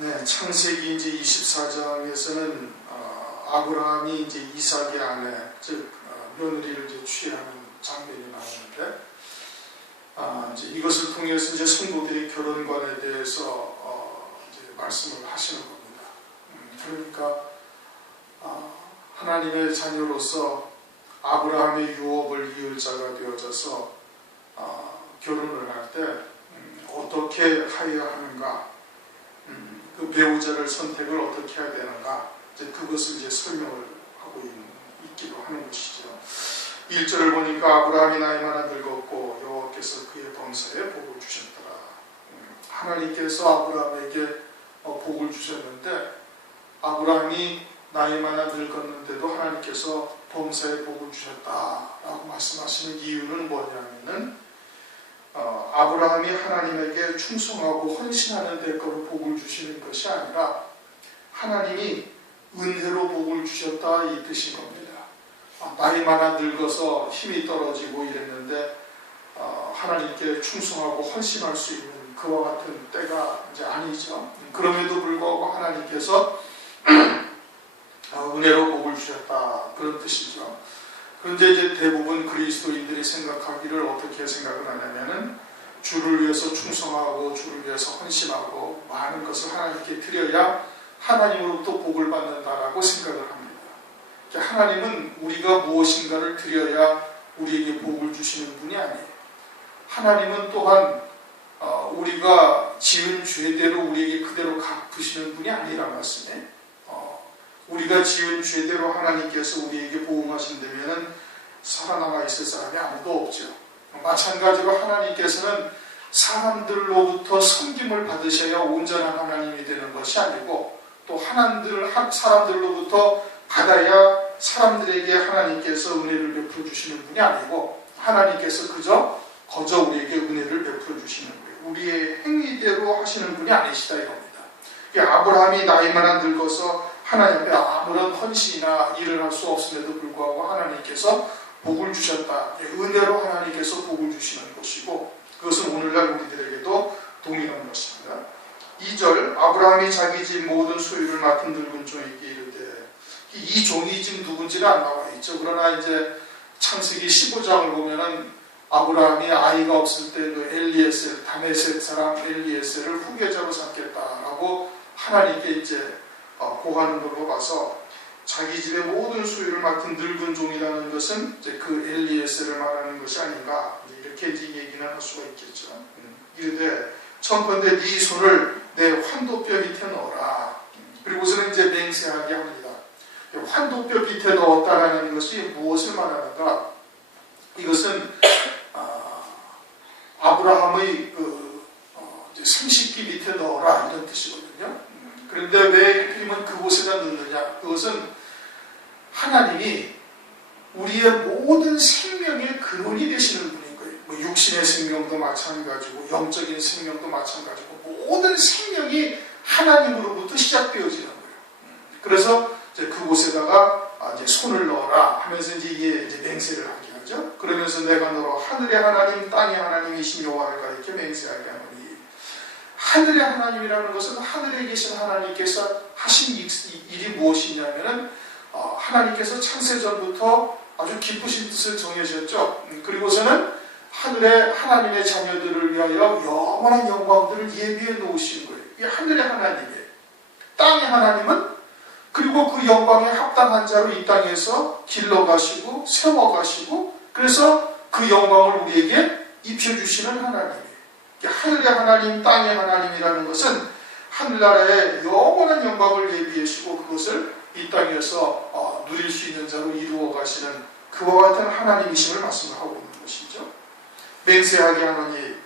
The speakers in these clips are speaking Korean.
네, 창세기 이제 24장에서는 아브라함이 이제 이삭의 아내, 즉 며느리를 이제 취하는 장면이 나오는데, 이제 이것을 통해서 이제 성도들의 결혼관에 대해서 이제 말씀을 하시는 겁니다. 그러니까 하나님의 자녀로서 아브라함의 유업을 이을 자가 되어져서 결혼을 할 때 어떻게 하여야 하는가, 그 배우자를 선택을 어떻게 해야 되는가, 이제 그것을 이제 설명을 하고 있기도 하는 것이죠. 1절을 보니까 아브라함이 나이 많아 늙었고 여호와께서 그의 범사에 복을 주셨더라. 하나님께서 아브라함에게 복을 주셨는데, 아브라함이 나이 많아 늙었는데도 하나님께서 범사에 복을 주셨다라고 말씀하시는 이유는 뭐냐면은 아브라함이 하나님에게 충성하고 헌신하는 대가로 복을 주시는 것이 아니라 하나님이 은혜로 복을 주셨다, 이 뜻인 겁니다. 나이 많아 늙어서 힘이 떨어지고 이랬는데 하나님께 충성하고 헌신할 수 있는 그와 같은 때가 이제 아니죠. 그럼에도 불구하고 하나님께서 은혜로 복을 주셨다, 그런 뜻이죠. 그런데 이제 대부분 그리스도인들이 생각하기를 어떻게 생각을 하냐면은 주를 위해서 충성하고 주를 위해서 헌신하고 많은 것을 하나님께 드려야 하나님으로부터 복을 받는다라고 생각을 합니다. 하나님은 우리가 무엇인가를 드려야 우리에게 복을 주시는 분이 아니에요. 하나님은 또한 우리가 지은 죄대로 우리에게 그대로 갚으시는 분이 아니란 말씀이에요. 우리가 지은 죄대로 하나님께서 우리에게 보응하신다면 살아남아 있을 사람이 아무도 없죠. 마찬가지로 하나님께서는 사람들로부터 섬김을 받으셔야 온전한 하나님이 되는 것이 아니고, 또 사람들로부터 받아야 사람들에게 하나님께서 은혜를 베풀어 주시는 분이 아니고, 하나님께서 거저 우리에게 은혜를 베풀어 주시는 거예요. 우리의 행위대로 하시는 분이 아니시다, 이겁니다. 아브라함이 나이 많아 늙어서 하나님 앞에 아무런 헌신이나 일을 할 수 없음에도 불구하고 하나님께서 복을 주셨다. 은혜로 하나님께서 복을 주시는 것이고, 그것은 오늘날 우리들에게도 동일한 것입니다. 2절, 아브라함이 자기 집 모든 소유를 맡은 늙은 종에게 이르되, 이 종이 지금 누군지는 안 나와 있죠. 그러나 이제 창세기 15장을 보면은 아브라함이 아이가 없을 때 그 엘리에셀, 다메섹 사람 엘리에셀을 후계자로 삼겠다라고 하나님께 이제 고하는 걸로 봐서, 자기 집의 모든 소유를 맡은 늙은 종이라는 것은 이제 그 엘리에셀을 말하는 것이 아닌가, 이렇게 이제 얘기는 할 수가 있겠죠. 이르되 청컨대 네 손을 내 환도뼈 밑에 넣어라. 그리고서는 이제 맹세하게 합니다. 환도뼈 밑에 넣었다라는 것이 무엇을 말하는가? 이것은 아브라함의 생식기 밑에 넣어라, 이런 뜻이거든요. 그런데 왜 하필이면 그곳에다 넣느냐? 그것은 하나님이 우리의 모든 생명의 근원이 되시는 분인 거예요. 육신의 생명도 마찬가지고 영적인 생명도 마찬가지고 모든 생명이 하나님으로부터 시작되어지는 거예요. 그래서 이제 그곳에다가 이제 손을 넣어라 하면서 이제 맹세를 하게 하죠. 그러면서 내가 너로 하늘의 하나님, 땅의 하나님이신 여호와를 가리켜 맹세하게 하노니, 하늘의 하나님이라는 것은 하늘에 계신 하나님께서 하신 일이 무엇이냐면은 하나님께서 창세전부터 아주 기쁘신 뜻을 정해주셨죠. 그리고서는 하늘의 하나님의 자녀들을 위하여 영원한 영광들을 예비해 놓으신 거예요. 이게 하늘의 하나님이에요. 땅의 하나님은 그리고 그 영광에 합당한 자로 이 땅에서 길러가시고 세워가시고, 그래서 그 영광을 우리에게 입혀주시는 하나님이에요. 하늘의 하나님, 땅의 하나님이라는 것은 하늘나라의 영원한 영광을 예비하시고 그것을 이 땅에서 누릴 수 있는 자로 이루어 가시는 그와 같은 하나님이심을 말씀하고 있는 것이죠. 맹세하게 하노니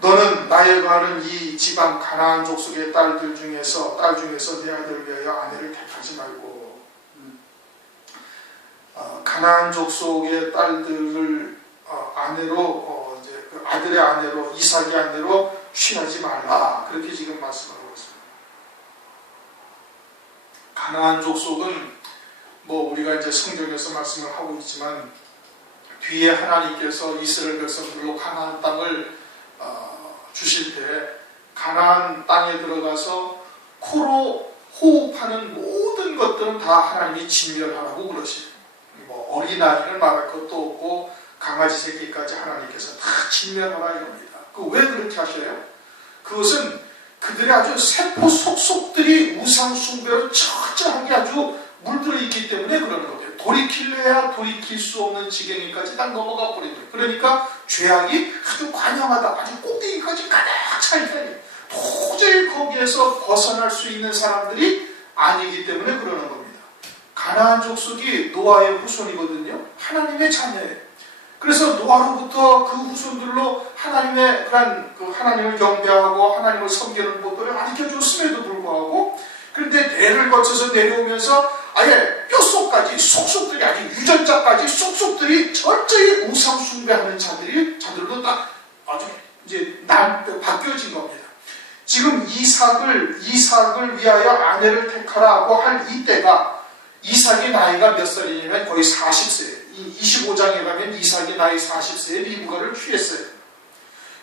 너는 나에 거하는 이 지방 가나안 족속의 딸 중에서 내 아들을 위하여 아내를 택하지 말고, 가나안 족속의 딸들을 아내로 이제 그 아들의 아내로, 이삭의 아내로 취하지 말라, 그렇게 지금 말씀하고 있습니다. 가나안 족속은 우리가 이제 성경에서 말씀을 하고 있지만, 뒤에 하나님께서 이스라엘 백성들로 가나안 땅을 주실 때 가나안 땅에 들어가서 코로 호흡하는 모든 것들은 다 하나님이 진멸하라고 그러시요. 뭐 어린아이를 말할 것도 없고 강아지 새끼까지 하나님께서 다 진멸하라 이겁니다. 왜 그렇게 하셔요? 그것은 그들의 아주 세포 속속들이 우상 숭배로 철저하게 아주 물들어 있기 때문에 그러는 거예요. 돌이킬래야 돌이킬 수 없는 지경에까지 딱 넘어가 버린 거예요. 그러니까 죄악이 아주 관영하다, 아주 꼭대기까지 가득 차 있다니 도저히 거기에서 벗어날 수 있는 사람들이 아니기 때문에 그러는 겁니다. 가나안 족속이 노아의 후손이거든요. 하나님의 자녀예요. 그래서 노아로부터 그 후손들로 하나님의 하나님을 경배하고 하나님을 섬기는 모델을 가르쳐줬음에도 불구하고, 그런데 대를 거쳐서 내려오면서 아예 뼛속까지 속속들이 아주 유전자까지 속속들이 철저히 우상 숭배하는 자들도 딱 아주 이제 바뀌어진 겁니다. 지금 이삭을 위하여 아내를 택하라고 할 이때가 이삭의 나이가 몇 살이냐면 거의 40세. 25장에 가면 이삭의 나이 40세에 미국가를 취했어요.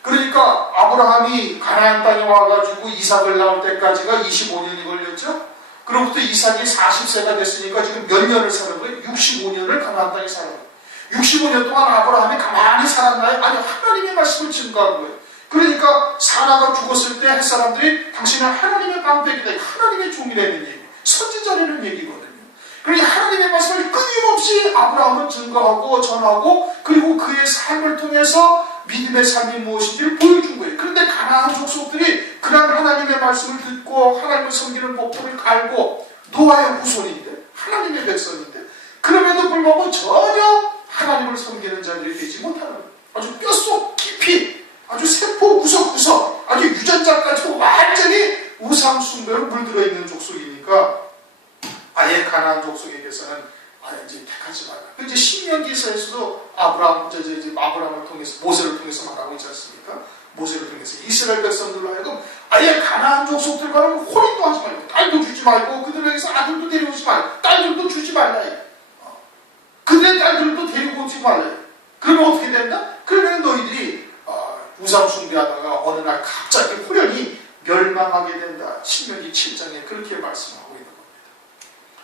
그러니까 아브라함이 가나안 땅에 와가지고 이삭을 낳을 때까지가 25년이 걸렸죠. 그로부터 이삭이 40세가 됐으니까 지금 몇 년을 사는 거예요? 65년을 가나안 땅에 사는 거예요. 65년 동안 아브라함이 가만히 살았나요? 아니, 하나님의 말씀을 증거한 거예요. 그러니까 사라가 죽었을 때 할 사람들이 당신은 하나님의 방백이다, 하나님의 종이라는 얘기, 선지자라는 얘기거든요. 그러니 하나님의 말씀을 끊임없이 아브라함은 증거하고 전하고, 그리고 그의 삶을 통해서 믿음의 삶이 무엇인지를 보여준 거예요. 그런데 가나안 족속들이 그런 하나님의 말씀을 듣고 하나님을 섬기는 법도를 갈고, 노아의 후손인데 하나님의 백성인데 그럼에도 불구하고 전혀 하나님을 섬기는 자들이 되지 못하는 거예요. 아주 뼛속 깊이, 아주 세포 구석구석, 아주 유전자까지도 완전히 우상 숭배로 물들어 있는 족속이니까 아예 가나안 족속에게서는 아예 이제 택하지 말라. 이제 신명기서에서도 아브라함을 통해서, 모세를 통해서 말하고 있지 않습니까? 모세를 통해서 이스라엘 백성들로 하여금 아예 가나안 족속들과는 혼인도 하지 말고, 딸도 주지 말고, 그들에게서 아들도 데려오지 말고, 딸들도 주지 말라. 그들의 딸들도 데리고 오지 말라. 그러면 어떻게 된다? 그러면 너희들이 우상 숭배하다가 어느 날 갑자기 호련히 멸망하게 된다. 신명기 7장에 그렇게 말씀하고 있는 겁니다.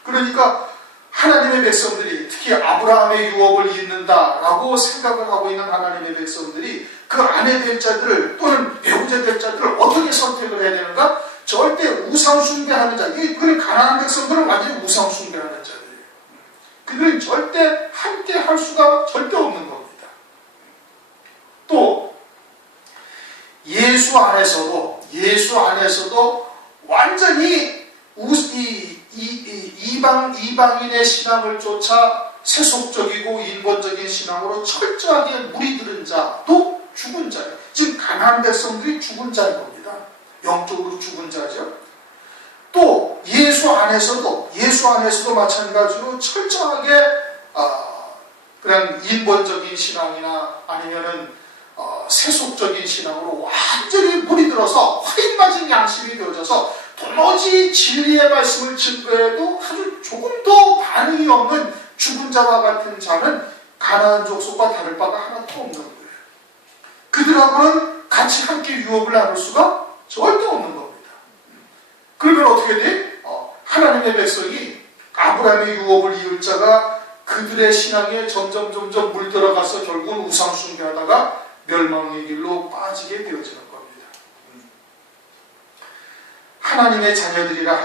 그러니까 하나님의 백성들이, 특히 아브라함의 유업을 잇는다라고 생각을 하고 있는 하나님의 백성들이 그 아내 될 자들을 또는 배우자 될 자들을 어떻게 선택을 해야 되는가? 절대 우상 숭배하는 자, 그런 가나안 백성들은 완전히 우상 숭배하는 자들이에요. 그들은 절대 함께 할 수가 절대 없는 겁니다. 또 예수 안에서도 완전히 이방인의 신앙을 쫓아 세속적이고 인본적인 신앙으로 철저하게 무리들은 자도 죽은 자예요. 지금 가나안 백성들이 죽은 자인 겁니다. 영적으로 죽은 자죠. 또 예수 안에서도 마찬가지로 철저하게 그냥 인본적인 신앙이나 아니면은 세속적인 신앙으로 완전히 무리들어서 화인맞은 양심이 되어져서 도무지 진리의 말씀을 증거해도 아주 조금도 반응이 없는 죽은 자와 같은 자는 가나안 족속과 다를 바가 하나도 없는 거예요. 그들하고는 같이 함께 유업을 나눌 수가 절대 없는 겁니다. 그러면 어떻게 돼? 하나님의 백성이 아브라함의 유업을 이을 자가 그들의 신앙에 점점 물들어가서 결국은 우상 숭배하다가 멸망의 길로 빠지게 되어지는 겁니다. 하나님의 자녀들이라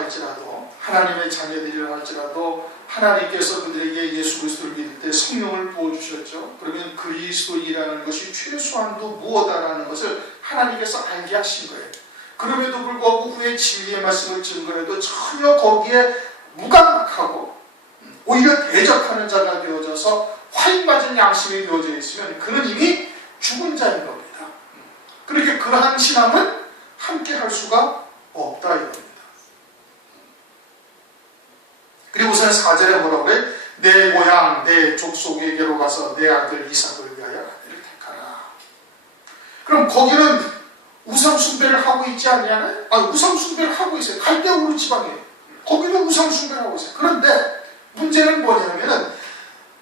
할지라도 하나님께서 그들에게 예수 그리스도를 믿을 때 성령을 부어주셨죠. 그러면 그리스도이라는 것이 최소한도 무엇이라는 것을 하나님께서 알게 하신 거예요. 그럼에도 불구하고 후에 진리의 말씀을 증거해도 전혀 거기에 무감각하고 오히려 대적하는 자가 되어져서 화인맞은 양심이 되어져 있으면 그는 이미 죽은 자인 겁니다. 그렇게 그러한 신앙은 함께 할 수가 없다 이겁니다. 그리고선 4절에 뭐라고 그래? 내 고향 내 족속에게로 가서 내 아들 이삭을 위하여 아내를 택하라. 그럼 거기는 우상 숭배를 하고 있지 않냐면 우상 숭배를 하고 있어요. 갈대우르 지방에 거기는 우상 숭배를 하고 있어요. 그런데 문제는 뭐냐면은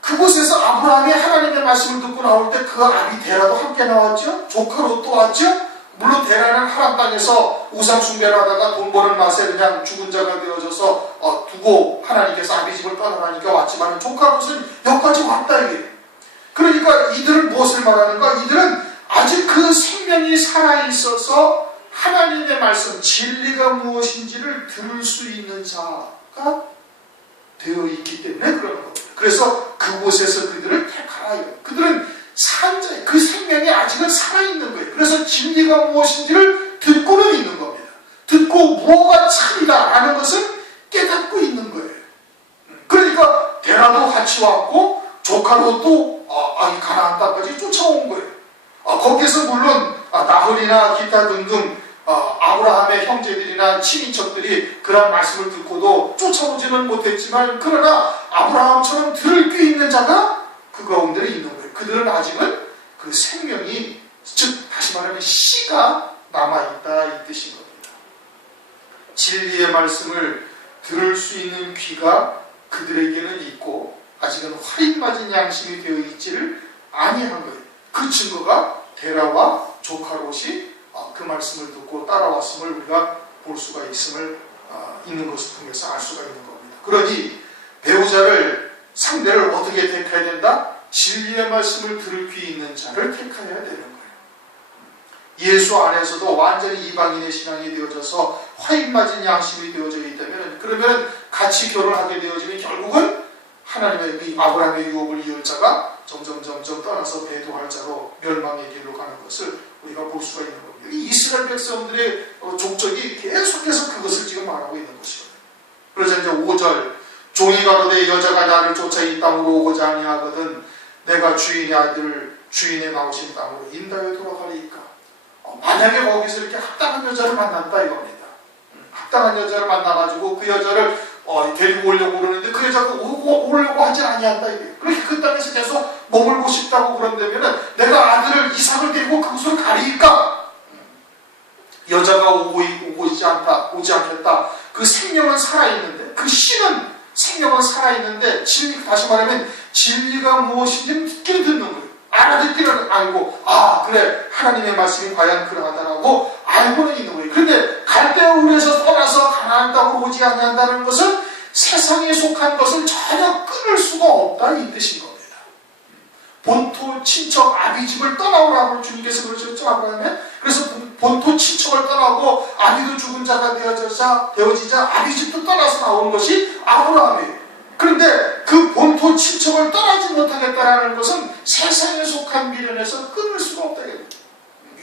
그곳에서 아브라함이 하나님의 말씀을 듣고 나올 때 그 아비 데라도 함께 나왔죠. 조카 롯도 왔죠. 물론 데라는 하람 땅에서 우상 숭배를 하다가 돈 버는 맛에 그냥 죽은 자가 되어져서 두고 하나님께서 아비집을 떠나라니까 왔지만 조카 롯은 여기까지 왔다 이게. 그러니까 이들은 무엇을 말하는가? 이들은 아직 그 생명이 살아있어서 하나님의 말씀, 진리가 무엇인지를 들을 수 있는 자가 되어 있기 때문에 그러는 겁니다. 그래서 그곳에서 그들을 택하라. 그들은 산자, 그 생명이 아직은 살아있는 거예요. 그래서 진리가 무엇인지를 듣고는 있는 겁니다. 듣고 무엇가 참이다 라는 것을 깨닫고 있는 거예요. 그러니까 데라도 같이 왔고 조카로도 이 가나안 땅까지 쫓아온 거예요. 거기에서 물론 나홀이나 기타 등등 아브라함의 형제들이나 친인척들이 그런 말씀을 듣고도 쫓아오지는 못했지만 그러나 아브라함처럼 들을 게 있는 자가 그 가운데 있는 거예요. 그들은 아직은 그 생명이, 즉 다시 말하면 씨가 남아있다 이 뜻인 겁니다. 진리의 말씀을 들을 수 있는 귀가 그들에게는 있고 아직은 활인 맞은 양심이 되어 있지를 아니한 거예요. 그 증거가 데라와 조카 롯이 그 말씀을 듣고 따라왔음을 우리가 볼 수가 있는 것을 통해서 알 수가 있는 겁니다. 그러니 배우자를, 상대를 어떻게 택해야 된다? 진리의 말씀을 들을 귀 있는 자를 택해야 되는 거예요. 예수 안에서도 완전히 이방인의 신앙이 되어져서 화인 맞은 양심이 되어져 있다면, 그러면 같이 결혼하게 되어지면 결국은 하나님의 아브라함의 유업을 이을 자가 점점 떠나서 배도할 자로 멸망의 길로 가는 것을 우리가 볼 수가 있는 겁니다. 이스라엘 백성들의 족적이 계속해서 그것을 지금 말하고 있는 것이거든요. 그래서 이제 5절, 종이 가로되 여자가 나를 쫓아 이 땅으로 오고자 아니하거든 내가 주인의 아들 주인의 나오신 땅으로 인도에 돌아가리이까. 만약에 거기서 이렇게 합당한 여자를 만났다 이겁니다. 합당한 여자를 만나가지고 그 여자를 데리고 오려고 그러는데 그 여자가 오려고 하지 아니한다 이게. 그렇게 그 땅에서 계속 머물고 싶다고 그런다면 내가 아들을 이삭을 데리고 그곳으로 가리이까. 여자가 오지 않겠다. 그 생명은 살아있는데, 그 씨는 생명은 살아있는데, 다시 말하면 진리가 무엇인지는 듣기는 듣는 거예요. 알아듣기는 알고, 그래, 하나님의 말씀이 과연 그러하다라고 알고는 있는 거예요. 그런데 갈대아울에서 떠나서 가나안 땅으로 오지 않는다는 것은 세상에 속한 것을 전혀 끊을 수가 없다 이 뜻인 겁니다. 본토 친척 아비집을 떠나오라고 주님께서 그러셨죠, 아브라함에. 그래서 본토 친척을 떠나고 아비도 죽은 자가 되어지자 아비집도 떠나서 나오는 것이 아브라함이에요. 그런데 그 본토 친척을 떠나지 못하겠다라는 것은 세상에 속한 미련에서 끊을 수가 없다.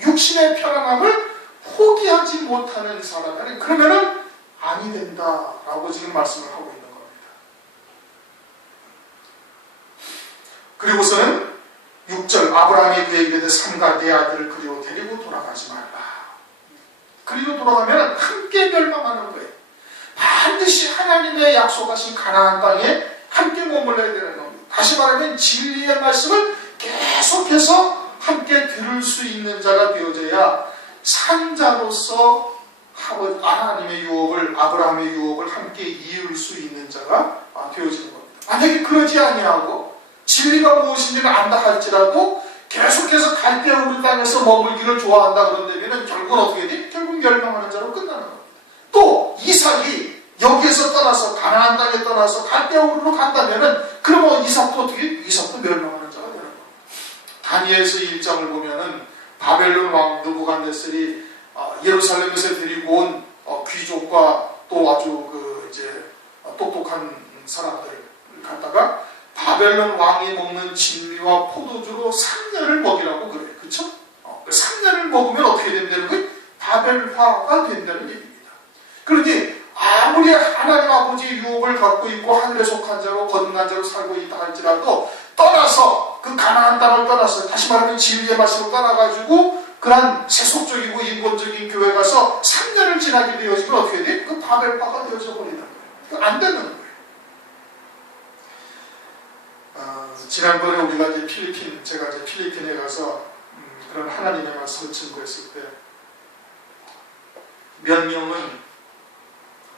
육신의 편안함을 포기하지 못하는 사람, 그러면은 아니 된다라고 지금 말씀을 하고 있는 겁니다. 그리고서는 6절, 아브라함이 그에게 이르되 삼가 내 아들을 그리로 데리고 돌아가지 말라. 그리로 돌아가면 함께 멸망하는 거예요. 반드시 하나님의 약속하신 가나안 땅에 함께 머물러야 되는 겁니다. 다시 말하면 진리의 말씀을 계속해서 함께 들을 수 있는 자가 되어져야 산자로서 하나님의 유업을, 아브라함의 유업을 함께 이을 수 있는 자가 되어지는 겁니다. 만약에 그러지 아니하고 진리가 무엇인지를 안다 할지라도 계속해서 갈대아울 땅에서 머물기를 좋아한다 그런다면 결국은 어떻게 돼? 결국 멸망하는 자로 끝나는 겁니다. 또 이삭이 여기에서 떠나서 가나안 땅에 떠나서 갈대아울로 간다면은 그러면 이삭도 어떻게? 이삭도 멸망하는 자가 되는 겁니다. 다니엘서 1장을 보면은 바벨론 왕 느부갓네살이 예루살렘에서 데리고 온 귀족과 또 아주 똑똑한 사람들을 갖다가 바벨론 왕이 먹는 진미와 포도주로 3년을 먹이라고 그래요. 그렇죠? 3년을 먹으면 어떻게 된다는 거예요? 바벨화가 된다는 얘기입니다. 그러니 아무리 하나님 아버지의 유업을 갖고 있고 하늘에 속한 자로 거듭난 자로 살고 있다 할지라도 떠나서 그 가나안 땅을 떠나서 다시 말하면 진리의 말씀을 떠나가지고 그런 세속적이고 인본적인 교회 가서 3년을 지나게 되어지면 어떻게 돼? 그 바벨화가 되어져 버리는 거예요. 안 되는 거예요. 지난번에 우리가 제가 필리핀에 가서 그런 하나님의 말씀을 증거했을 때 몇 명은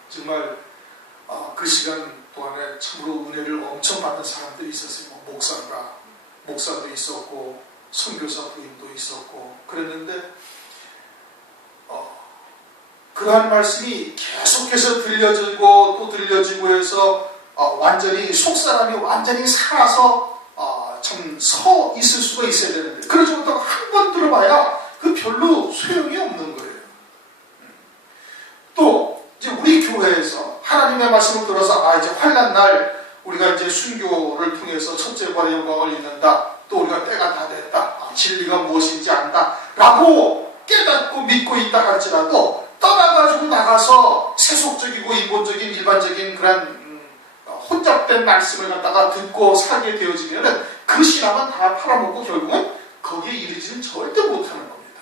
정말 그 시간 동안에 참으로 은혜를 엄청 받는 사람들이 있었어요. 목사도 있었고 선교사 부인도 있었고 그랬는데 그러한 말씀이 계속해서 들려지고 또 들려지고 해서 완전히 속사람이 완전히 살아서 참 서 있을 수가 있어야 되는데, 그러지 못하고 한 번 들어봐야 그 별로 소용이 없는 거예요. 또 이제 우리 교회에서 하나님의 말씀을 들어서 이제 환난 날 우리가 이제 순교를 통해서 첫째 부활의 영광을 입는다, 또 우리가 때가 다 됐다, 진리가 무엇인지 안다 라고 깨닫고 믿고 있다 할지라도 떠나가지고 나가서 세속적이고 인본적인 일반적인 그런 혼잡된 말씀을 갖다가 듣고 살게 되어지면은 그 신앙은 다 팔아먹고 결국은 거기에 이르지는 절대 못하는 겁니다.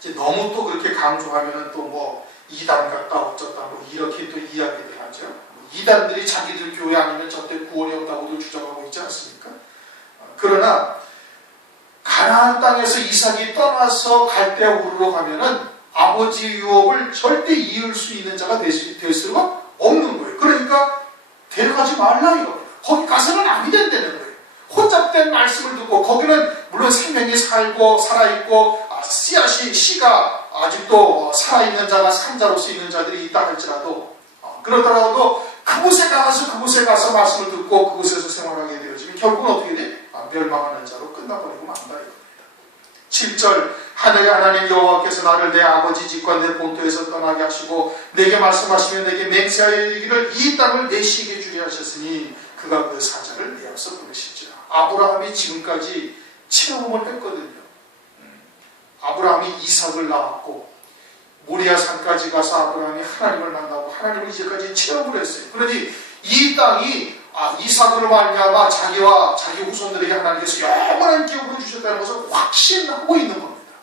이제 너무 또 그렇게 강조하면은 또 뭐 이단 같다 어쩌다 뭐 이렇게 또 이야기들 하죠. 이단들이 자기들 교회 아니면 절대 구원이 없다고도 주장하고 있지 않습니까? 그러나 가나안 땅에서 이삭이 떠나서 갈대우르로 가면은 아버지의 유업을 절대 이을 수 있는 자가 될 수가 없는 거예요. 그러니까 데려가지 말라 이겁니다. 거기 가서는 아니 된다는 거예요. 혼잡된 말씀을 듣고, 거기는 물론 생명이 살고 살아있고 씨가 아직도 살아있는 자가 산자로서 있는 자들이 있다 할지라도, 그러더라도 그곳에 가서 말씀을 듣고 그곳에서 생활하게 되어지면 결국은 어떻게 돼? 멸망하는 자로 끝나버리고 만다 이겁니다. 7절 하늘의 하나님 여호와께서 나를 내 아버지 집과 내 본토에서 떠나게 하시고 내게 말씀하시며 내게 맹세하여 이르기를 이 땅을 내 시에게 주게 하셨으니 그가 그 사자를 내 앞서 보내실지라. 아브라함이 지금까지 체험을 했거든요. 아브라함이 이삭을 낳았고 모리아 산까지 가서 아브라함이 하나님을 만나고 하나님을 이제까지 체험을 했어요. 그러니 이 땅이 이삭으로 말미암아 자기와 자기 후손들에게 하나님께서 영원한 기업으로 주셨다는 것을 확신하고 있는 겁니다.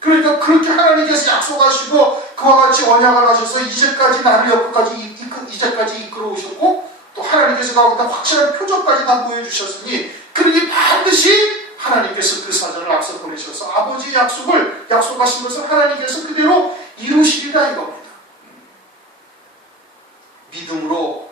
그러니까 그렇게 하나님께서 약속하시고 그와 같이 언약을 하셔서 이제까지 나를 여기까지 이제까지 이끌어 오셨고 또 하나님께서 나보다 확실한 표적까지 다 보여주셨으니, 그러니 반드시 하나님께서 그 사자를 앞서 보내셔서 아버지의 약속하신 것을 하나님께서 그대로 이루시리라 이겁니다. 믿음으로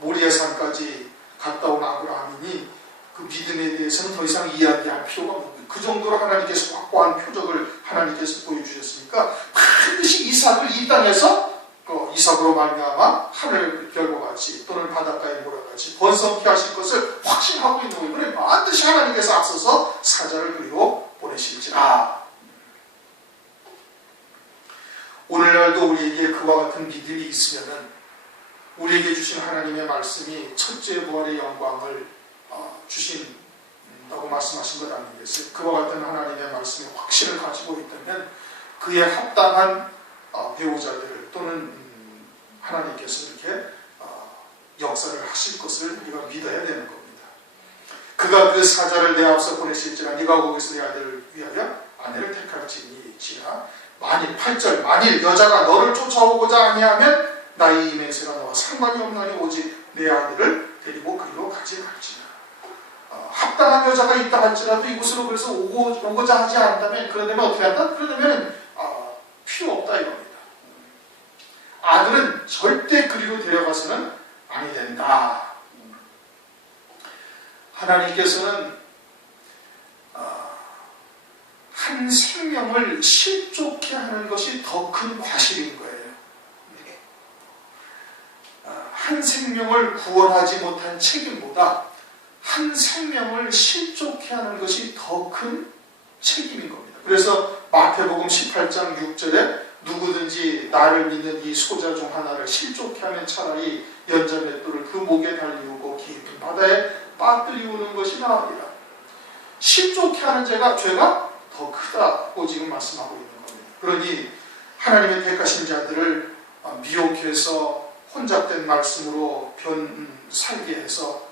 모리아 산까지 갔다 온 아브라함이니 그 믿음에 대해서는 더 이상 이야기할 필요가 없는, 그 정도로 하나님께서 확고한 표적을 하나님께서 보여주셨으니까 반드시 이삭을 이 땅에서 이삭으로 말미암아 하늘 별과 같이 또는 바닷가의 모래와 같이 번성케 하실 것을 확신하고 있는 거예요. 그래 반드시 하나님께서 앞서서 사자를 그리고 보내실지라. 오늘날도 우리에게 그와 같은 믿음이 있으면은 우리에게 주신 하나님의 말씀이 첫째 부활의 영광을 주신다고 말씀하신 것 아니겠어요? 그와 같은 하나님의 말씀에 확신을 가지고 있다면 그에 합당한 배우자들 또는 하나님께서 이렇게 역사를 하실 것을 우리가 믿어야 되는 겁니다. 그가 그 사자를 내 앞서 보내실지라 네가 거기서 내 아들을 위하여 아내를 택할지니라. 만일 8절 만일 여자가 너를 쫓아오고자 아니하면 나의 이 맹세가 너와 상관이 없나니 오직 내 아들을 데리고 그리로 가지 말지라. 합당한 여자가 있다 할지라도 이곳으로 그래서 오고자 하지 않다면 그러려면 어떻게 한다? 그러려면 필요 없다 이겁니다. 아들은 절대 그리로 데려가서는 아니 된다. 하나님께서는 한 생명을 실족케 하는 것이 더 큰 과실인 거예요. 한 생명을 구원하지 못한 책임보다 한 생명을 실족케 하는 것이 더 큰 책임인 겁니다. 그래서 마태복음 18장 6절에 누구든지 나를 믿는 이 소자 중 하나를 실족케 하면 차라리 연자맷돌을 그 목에 달리우고 깊은 바다에 빠뜨리우는 것이 나으리라. 실족케 하는 죄가 더 크다고 지금 말씀하고 있는 겁니다. 그러니 하나님의 택하신 자들을 미혹해서 혼잡된 말씀으로 살게 해서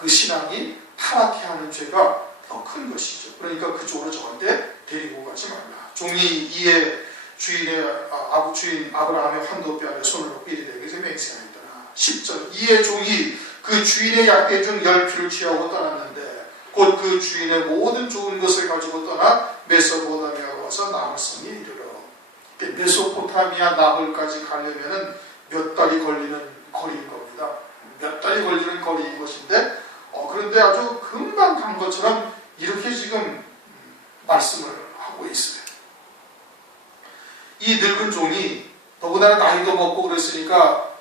그 신앙이 타락해 하는 죄가 더 큰 것이죠. 그러니까 그쪽으로 절대 데리고 가지 말라. 종이 이에 주인 아브라함의 환도뼈에 손을 놓고 이르되 그래서 맹세하였더라. 10절 이에 종이 그 주인의 약대 중 10피를 취하고 떠났는데 곧 그 주인의 모든 좋은 것을 가지고 떠나 메소포타미아로 와서 나홀성에 이르러. 메소포타미아 나홀까지 가려면은 몇 달이 걸리는 거리인 겁니다. 몇 달이 걸리는 거리인 것인데 그런데 아주 금방 간 것처럼 이렇게 지금 말씀을 하고 있어요. 이 늙은 종이 더군다나 나이도 먹고 그랬으니까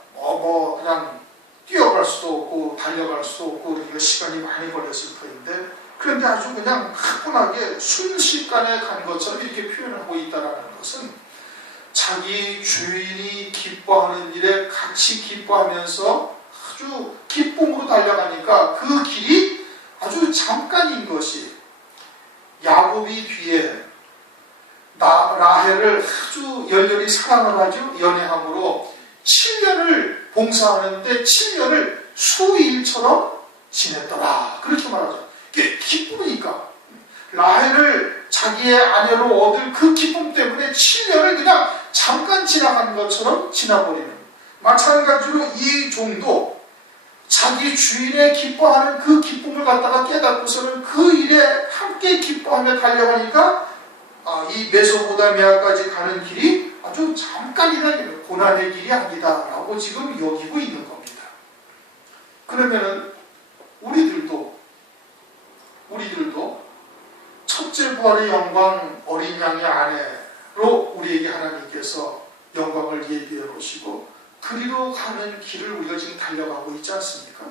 그냥 뛰어갈 수도 없고 달려갈 수도 없고 그러니까 시간이 많이 걸렸을 터인데, 그런데 아주 그냥 가뿐하게 순식간에 간 것처럼 이렇게 표현하고 있다는 것은 자기 주인이 기뻐하는 일에 같이 기뻐하면서 아주 기쁨으로 달려가니까 그 길이 아주 잠깐인 것이, 야곱이 뒤에 라헬을 아주 열렬히 사랑을 하죠. 연애함으로 7년을 봉사하는데 7년을 수일처럼 지냈더라, 그렇게 말하죠. 이게 기쁨이니까 라헬을 자기의 아내로 얻을 그 기쁨 때문에 7년을 그냥 잠깐 지나간 것처럼 지나버리는, 마찬가지로 이 종도 자기 주인의 기뻐하는 그 기쁨을 갖다가 깨닫고서는 그 일에 함께 기뻐하며 달려가니까 이 메소포타미아까지 가는 길이 아주 잠깐이나 고난의 길이 아니다라고 지금 여기고 있는 겁니다. 그러면은 우리들도 첫째 부활의 영광 어린 양의 아내로 우리에게 하나님께서 영광을 예비해 놓으시고 그리로 가는 길을 우리가 지금 달려가고 있지 않습니까?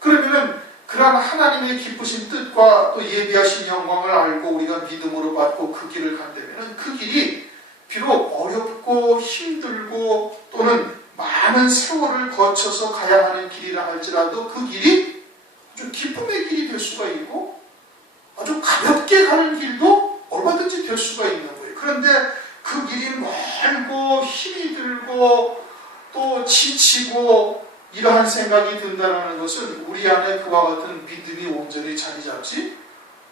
그러면은 그러한 하나님의 기쁘신 뜻과 또 예비하신 영광을 알고 우리가 믿음으로 받고 그 길을 간다면 그 길이 비록 어렵고 힘들고 또는 많은 세월을 거쳐서 가야 하는 길이라 할지라도 그 길이 아주 기쁨의 길이 될 수가 있고 아주 가볍게 가는 길도 얼마든지 될 수가 있는 거예요. 그런데 그 길이 멀고 힘이 들고 또 지치고 이러한 생각이 든다는 것은 우리 안에 그와 같은 믿음이 온전히 자리 잡지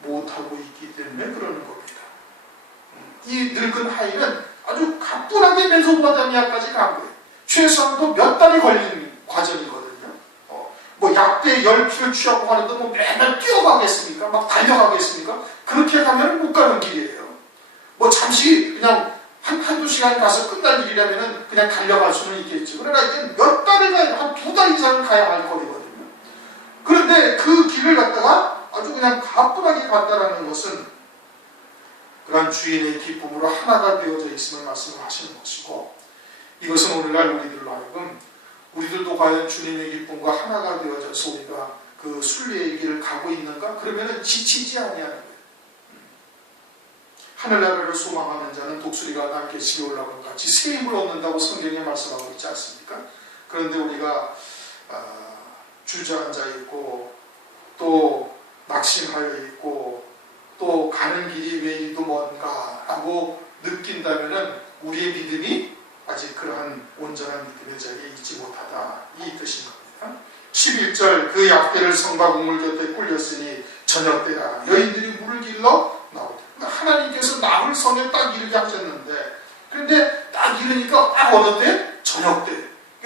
못하고 있기 때문에 그러는 겁니다. 이 늙은 하인은 아주 가뿐하게 메소포타미아까지 간 거예요. 최소한도 몇 달이 걸리는 과정이거든요. 약대 10피를 취하고 가는데 맨날 뛰어가겠습니까? 막 달려가겠습니까? 그렇게 가면 못 가는 길이에요. 잠시 그냥 한두 시간 가서 끝날 일이라면 그냥 달려갈 수는 있겠지. 그러나 이게 몇 달을 가야, 한 2달 이상을 가야 할 거리거든요. 그런데 그 길을 갖다가 아주 그냥 가뿐하게 갔다라는 것은 그런 주인의 기쁨으로 하나가 되어져 있음을 말씀을 하시는 것이고, 이것은 오늘날 우리들로 하여금 우리들도 과연 주님의 기쁨과 하나가 되어져서 우리가 그 순례의 길을 가고 있는가? 그러면은 지치지 아니하는 거예요. 하늘나라를 소망하는 자는 독수리가 낮게 지어 올라간 것 같이 새 힘을 얻는다고 성경에 말씀하고 있지 않습니까? 그런데 우리가 주저앉아 있고 또 낙심하여 있고 또 가는 길이 왜 이도 뭔가 라고 느낀다면 우리의 믿음이 아직 그러한 온전한 믿음의 자리에 있지 못하다, 이 뜻인 겁니다. 11절 그 약대를 성과 우물 곁에 꿀렸으니 저녁때라 여인들이 물을 길러 나오다. 하나님께서 나물 성에 딱 이르게 하셨는데, 그런데 딱 이르니까 딱 어느 때? 저녁때.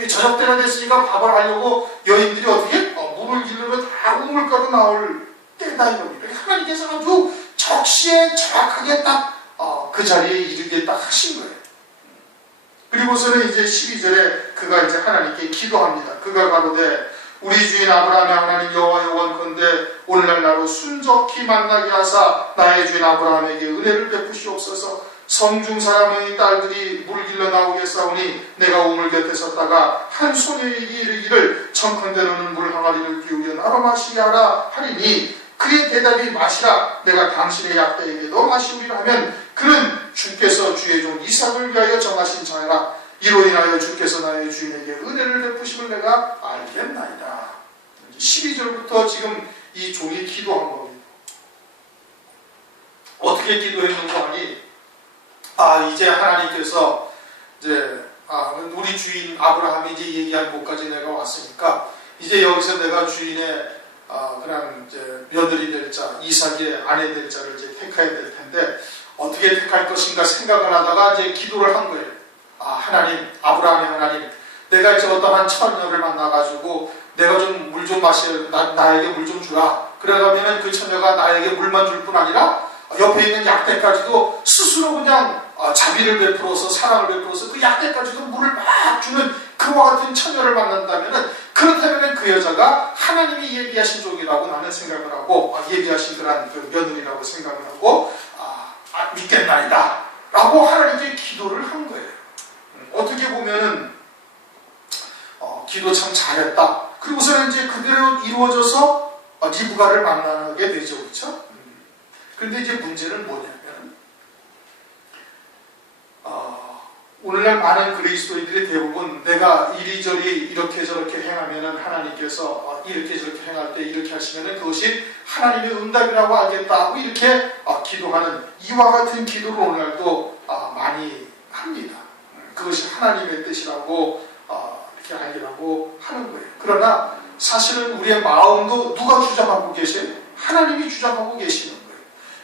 저녁때가 됐으니까 밥을 하려고 여인들이 어떻게? 물을 길르면 다 우물가로 나올 때다 이겁니다. 하나님께서 아주 적시에 정확하게 딱 그 자리에 이르게 딱 하신 거예요. 그리고서는 이제 12절에 그가 이제 하나님께 기도합니다. 그가 가로되 우리 주인 아브라함의 하나님 여호와 여호와건대 오늘날 나로 순적히 만나게 하사 나의 주인 아브라함에게 은혜를 베푸시옵소서. 성중 사람의 딸들이 물 길러 나오겠사오니 내가 우물 곁에 섰다가 한 소녀에게 이르기를 청컨대 너는 물 항아리를 기울여 나로 마시게 하라 하리니 그의 대답이 마시라 내가 당신의 약대에게도 마시우리라 하면 그는 주께서 주의 종 이삭을 위하여 정하신 자라 이로 인하여 주께서 나의 주인에게 은혜를 베푸심을 내가 알겠나이다. 12절부터 지금 이 종이 기도한 겁니다. 어떻게 기도했는가 하니 이제 하나님께서 이제 우리 주인 아브라함이 이제 얘기한 곳까지 내가 왔으니까 이제 여기서 내가 주인의 그냥 이제 며느리 될 자, 이삭의 아내 될 자를 이제 택해야 될 텐데 어떻게 택할 것인가 생각을 하다가 이제 기도를 한 거예요. 하나님, 아브라함의 하나님, 내가 이제 어떠한 처녀를 만나가지고 내가 좀 물 좀 나에게 물 좀 주라. 그러면은 그 처녀가 나에게 물만 줄 뿐 아니라 옆에 있는 약대까지도 스스로 그냥 자비를 베풀어서 사랑을 베풀어서 그 약대까지도 물을 막 주는 그와 같은 처녀를 만난다면은 그렇다면 그 여자가 하나님이 예비하신 종이라고 나는 생각을 하고 예비하신 그런 그 며느리라고 생각을 하고 믿겠나이다 라고 하나님께 기도를 한 거예요. 어떻게 보면은 기도 참 잘했다. 그리고서는 이제 그대로 이루어져서 리브가를 만나게 되죠. 그렇죠? 그런데 이제 문제는 뭐냐면 오늘날 많은 그리스도인들이 대부분 내가 이리저리 이렇게 저렇게 행하면은 하나님께서 이렇게 저렇게 행할 때 이렇게 하시면은 그것이 하나님의 응답이라고 알겠다 하고 이렇게 기도하는 이와 같은 기도를 오늘날도 많이 합니다. 그것이 하나님의 뜻이라고 이렇게 알기라고 하는 거예요. 그러나 사실은 우리의 마음도 누가 주장하고 계세요? 하나님이 주장하고 계시는 거예요.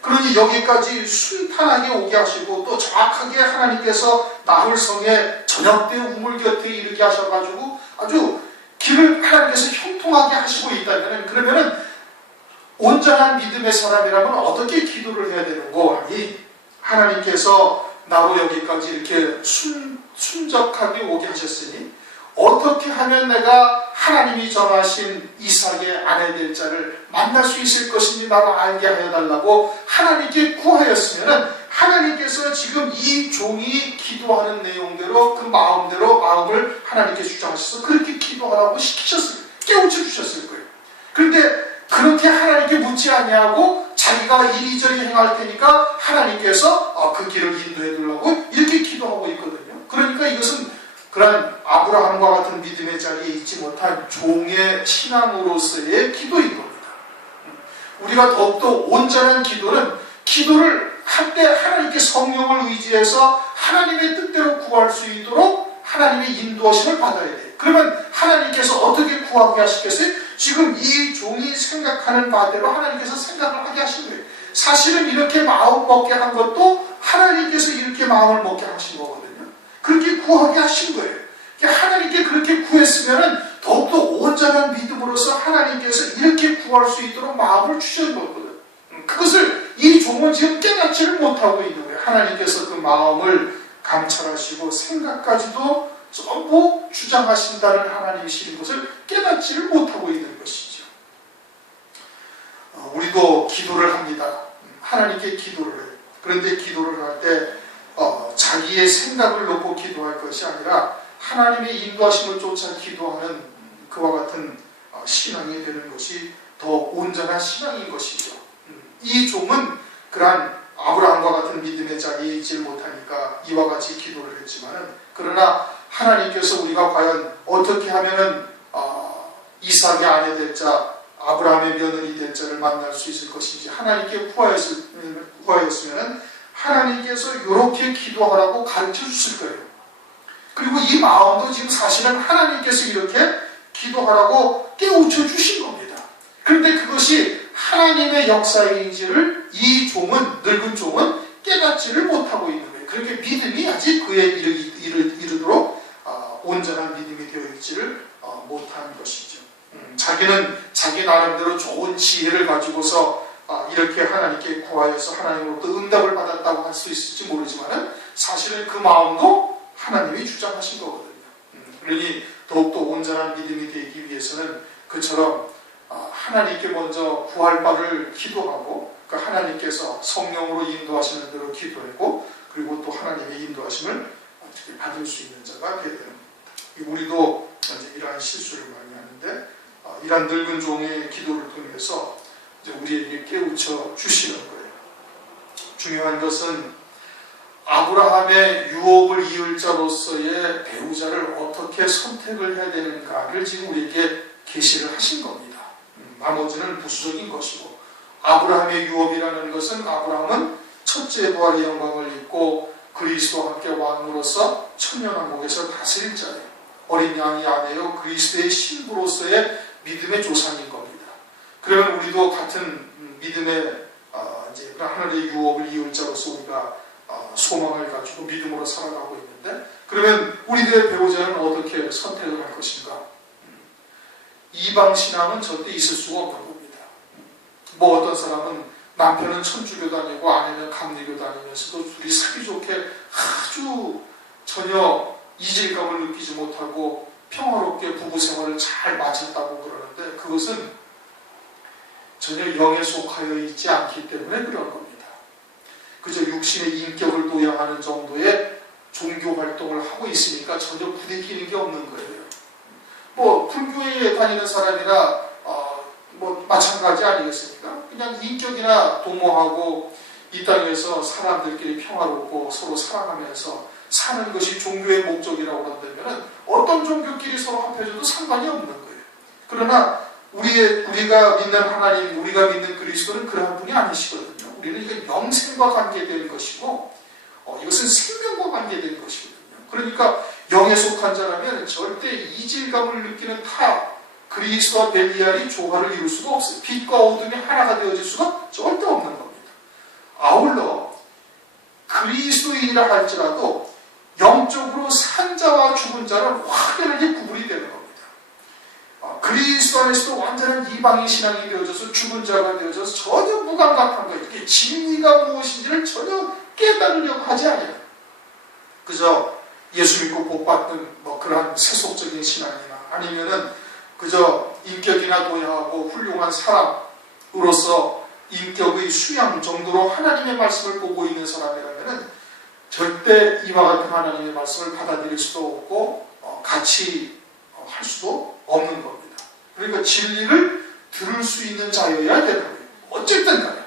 그러니 여기까지 순탄하게 오게 하시고 또 정확하게 하나님께서 나홀성에 저녁 때 우물 곁에 이르게 하셔가지고 아주 길을 하나님께서 형통하게 하시고 있다면 그러면은 온전한 믿음의 사람이라면 어떻게 기도를 해야 되는 거 아니? 하나님께서 나로 여기까지 이렇게 순적하게 오게 하셨으니 어떻게 하면 내가 하나님이 정하신 이삭의 아내 될 자를 만날 수 있을 것인지 나도 알게 하여 달라고 하나님께 구하였으면 하나님께서 지금 이 종이 기도하는 내용대로 그 마음대로 마음을 하나님께 주장하셔서 그렇게 기도하라고 시키셨을 깨우쳐 주셨을 거예요. 그런데 그렇게 하나님께 묻지 아니하고 자기가 이리저리 행할 테니까 하나님께서 그 길을 인도해 주려고 이렇게 기도하고 있거든요. 그러니까 이것은 그런 아브라함과 같은 믿음의 자리에 있지 못한 종의 신앙으로서의 기도인 겁니다. 우리가 더욱더 온전한 기도를 할 때 하나님께 성령을 의지해서 하나님의 뜻대로 구할 수 있도록 하나님의 인도하심을 받아야 돼요. 그러면 하나님께서 어떻게 구하게 하시겠어요? 지금 이 종이 생각하는 바대로 하나님께서 생각을 하게 하신 거예요. 사실은 이렇게 마음 먹게 한 것도 하나님께서 이렇게 마음을 먹게 하신 거거든요. 그렇게 구하게 하신 거예요. 하나님께 그렇게 구했으면 더욱더 온전한 믿음으로서 하나님께서 이렇게 구할 수 있도록 마음을 주신 거거든요. 그것을 이 종은 지금 깨닫지를 못하고 있는 거예요. 하나님께서 그 마음을 감찰하시고 생각까지도 전부 주장하신다는 하나님이신 것을 깨닫지를 못하고 있는 것이죠. 우리도 기도를 합니다. 하나님께 기도를 해요. 그런데 기도를 할 때 자기의 생각을 놓고 기도할 것이 아니라 하나님의 인도하심을 쫓아 기도하는 그와 같은 신앙이 되는 것이 더 온전한 신앙인 것이죠. 이 종은 그러한 아브라함과 같은 믿음의 자리에 있지 못하니까 이와 같이 기도를 했지만은 그러나 하나님께서 우리가 과연 어떻게 하면은 이삭의 아내 될 자, 아브라함의 며느리 될 자를 만날 수 있을 것인지 하나님께 구하였으면 하나님께서 이렇게 기도하라고 가르쳐 주실 거예요. 그리고 이 마음도 지금 사실은 하나님께서 이렇게 기도하라고 깨우쳐 주신 겁니다. 그런데 그것이 하나님의 역사인지를 이 종은, 늙은 종은 깨닫지를 못하고 있는 거예요. 그렇게 믿음이 아직 그에 이르도록 온전한 믿음이 되어 있지를 못하는 것이죠. 자기는 자기 나름대로 좋은 지혜를 가지고서 이렇게 하나님께 구하여서 하나님으로부터 응답을 받았다고 할 수 있을지 모르지만 사실은 그 마음도 하나님이 주장하신 거거든요. 그러니 더욱더 온전한 믿음이 되기 위해서는 그처럼 하나님께 먼저 구할 바를 기도하고 그 하나님께서 성령으로 인도하시는 대로 기도하고 그리고 또 하나님의 인도하심을 어떻게 받을 수 있는 자가 되어야 됩니다. 우리도 이제 이러한 실수를 많이 하는데 이러한 늙은 종의 기도를 통해서 이제 우리에게 깨우쳐 주시는 거예요. 중요한 것은 아브라함의 유업을 이을 자로서의 배우자를 어떻게 선택을 해야 되는가를 지금 우리에게 계시를 하신 겁니다. 나머지는 부수적인 것이고 아브라함의 유업이라는 것은 아브라함은 첫째 부활의 영광을 입고 그리스도와 함께 왕으로서 천년왕국에서 다스릴 자예요. 어린 양이 아니에요. 그리스도의 신부로서의 믿음의 조상인 겁니다. 그러면 우리도 같은 믿음의 이제 하늘의 유업을 이을 자로서 우리가 소망을 가지고 믿음으로 살아가고 있는데 그러면 우리들의 배우자는 어떻게 선택을 할 것인가? 이방 신앙은 절대 있을 수가 없는 겁니다. 뭐 어떤 사람은 남편은 천주교 다니고 아내는 감리교 다니면서도 둘이 사이좋게 아주 전혀 이질감을 느끼지 못하고 평화롭게 부부 생활을 잘 마쳤다고 그러는데 그것은 전혀 영에 속하여 있지 않기 때문에 그런 겁니다. 그저 육신의 인격을 노양하는 정도의 종교 활동을 하고 있으니까 전혀 부대끼는 게 없는 거예요. 뭐 불교에 다니는 사람이나 뭐 마찬가지 아니겠습니까? 그냥 인격이나 도모하고 이 땅에서 사람들끼리 평화롭고 서로 사랑하면서 사는 것이 종교의 목적이라고 한다면 어떤 종교끼리 서로 합해져도 상관이 없는 거예요. 그러나 우리가 믿는 하나님, 우리가 믿는 그리스도는 그러한 분이 아니시거든요. 우리는 이건 영생과 관계된 것이고 이것은 생명과 관계된 것이거든요. 그러니까 영에 속한 자라면 절대 이질감을 느끼는 타 그리스도와 벨리알이 조화를 이룰 수가 없어요. 빛과 어둠이 하나가 되어질 수가 절대 없는 겁니다. 아울러 그리스도인이라 할지라도 영적으로 산 자와 죽은 자는 확연하게 구분이 되는 겁니다. 그리스도 안에서도 완전한 이방인 신앙이 되어져서 죽은 자가 되어져서 전혀 무감각한 거예요. 이게 진리가 무엇인지를 전혀 깨달으려고 하지 않아요. 그저 예수 믿고 복받는 그러한 세속적인 신앙이나 아니면은 그저 인격이나 도야하고 훌륭한 사람으로서 인격의 수양 정도로 하나님의 말씀을 보고 있는 사람이라면은 절대 이와 같은 하나님의 말씀을 받아들일 수도 없고 같이 할 수도 없는 겁니다. 그러니까 진리를 들을 수 있는 자여야 되는 거예요. 어쨌든 간에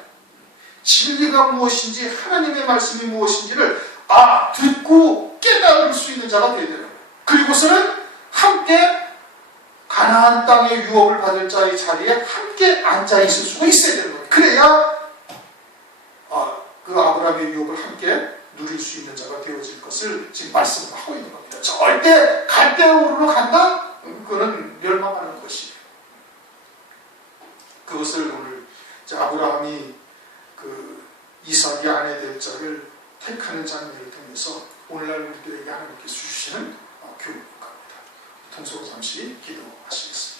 진리가 무엇인지 하나님의 말씀이 무엇인지를 듣고 깨달을 수 있는 자가 되어야 되는 거예요. 그리고서는 함께 가나안 땅의 유업을 받을 자의 자리에 함께 앉아 있을 수가 있어야 되는 거예요. 그래야 그 아브라함의 유업을 함께 누릴 수 있는 자가 되어질 것을 지금 말씀을 하고 있는 겁니다. 절대 갈대우르로 간다? 그거는 멸망하는 것이에요. 그것을 오늘 아브라함이 그 이삭의 아내 될 자를 택하는 장면을 통해서 오늘날 우리들에게 하나님께서 주시는 교훈인 겁니다. 통속으로 잠시 기도하시겠습니다.